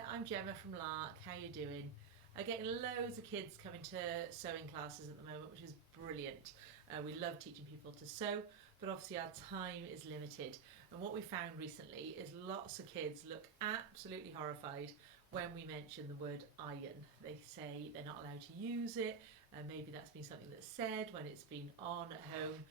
there, I'm Gemma from Lark. How you doing? Getting loads of kids coming to sewing classes at the moment, which is brilliant. We love teaching people to sew, but obviously our time is limited. And what we found recently is lots of kids look absolutely horrified when we mention the word iron. They say they're not allowed to use it, and maybe that's been something that's said when it's been on at home.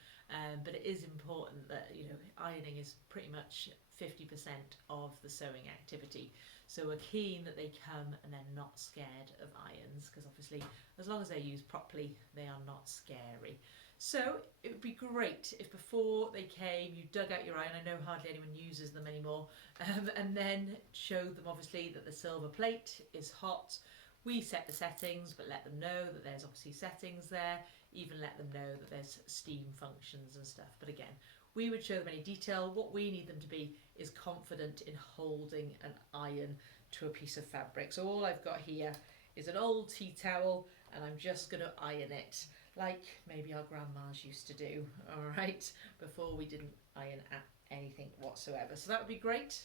But it is important that, ironing is pretty much 50% of the sewing activity. So we're keen that they come and they're not scared of irons, because obviously as long as they're used properly, they are not scary. So it would be great if before they came you dug out your iron. I know hardly anyone uses them anymore, and then showed them obviously that the silver plate is hot. We set the settings, but let them know that there's obviously settings there, even let them know that there's steam functions and stuff. But again, we would show them any detail. What we need them to be is confident in holding an iron to a piece of fabric. So all I've got here is an old tea towel, and I'm just going to iron it like maybe our grandmas used to do, all right, before we didn't iron at anything whatsoever. So that would be great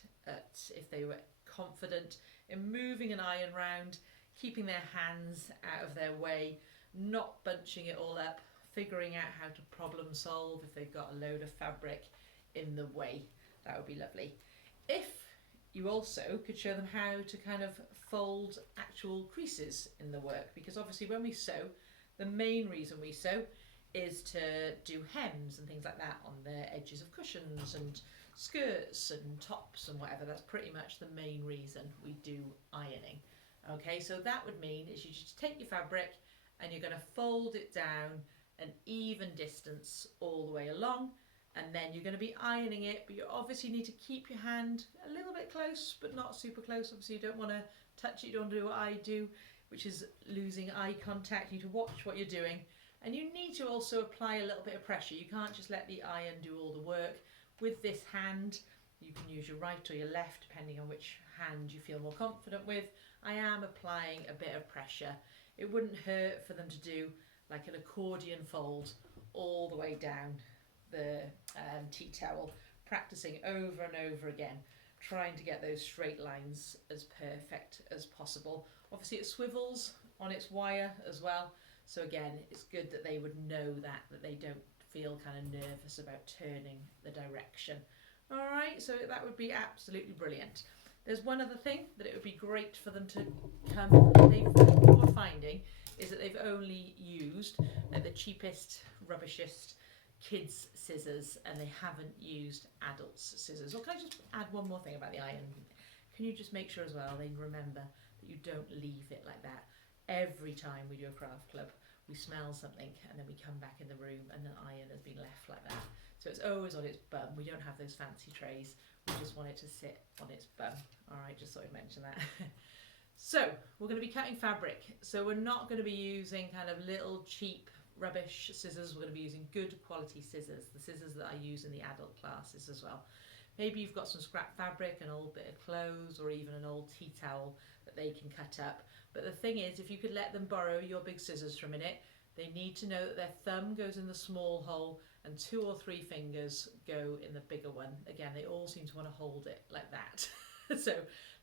if they were confident in moving an iron round, keeping their hands out of their way, not bunching it all up, figuring out how to problem solve if they've got a load of fabric in the way. That would be lovely. If you also could show them how to kind of fold actual creases in the work, because obviously when we sew, the main reason we sew is to do hems and things like that on the edges of cushions and skirts and tops and whatever. That's pretty much the main reason we do ironing. Okay, so that would mean is you just take your fabric and you're going to fold it down an even distance all the way along, and then you're going to be ironing it, but you obviously need to keep your hand a little bit close but not super close. Obviously you don't want to touch it, you don't want to do what I do, which is losing eye contact. You need to watch what you're doing, and you need to also apply a little bit of pressure. You can't just let the iron do all the work. With this hand, you can use your right or your left depending on which hand you feel more confident with. I am applying a bit of pressure. It wouldn't hurt for them to do like an accordion fold all the way down the tea towel, practicing over and over again, trying to get those straight lines as perfect as possible. Obviously it swivels on its wire as well, so again it's good that they would know that they don't feel kind of nervous about turning the direction. All right, so that would be absolutely brilliant. There's one other thing that it would be great for them to come. What we're finding is that they've only used the cheapest, rubbishest kids' scissors, and they haven't used adults' scissors. Or can I just add one more thing about the iron? Can you just make sure as well they remember that you don't leave it like that. Every time we do a craft club, we smell something and then we come back in the room and the iron has been left like that. So it's always on its bum. We don't have those fancy trays. We just want it to sit on its bum. All right, just thought I'd mention that. So we're going to be cutting fabric. So we're not going to be using kind of little cheap rubbish scissors. We're going to be using good quality scissors, the scissors that I use in the adult classes as well. Maybe you've got some scrap fabric, an old bit of clothes, or even an old tea towel that they can cut up. But the thing is, if you could let them borrow your big scissors for a minute, they need to know that their thumb goes in the small hole and 2 or 3 fingers go in the bigger one. Again, they all seem to want to hold it like that. So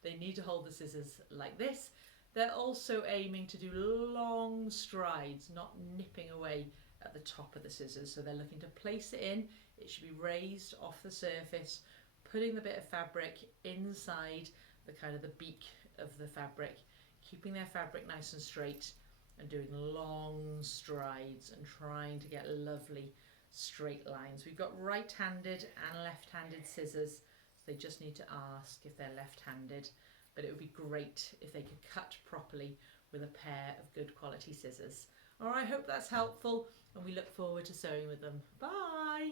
they need to hold the scissors like this. They're also aiming to do long strides, not nipping away at the top of the scissors. So they're looking to place it in. It should be raised off the surface, putting the bit of fabric inside the kind of the beak of the fabric, keeping their fabric nice and straight, and doing long strides and trying to get lovely straight lines. We've got right-handed and left-handed scissors, so they just need to ask if they're left-handed, but it would be great if they could cut properly with a pair of good quality scissors. All right, I hope that's helpful, and we look forward to sewing with them. Bye!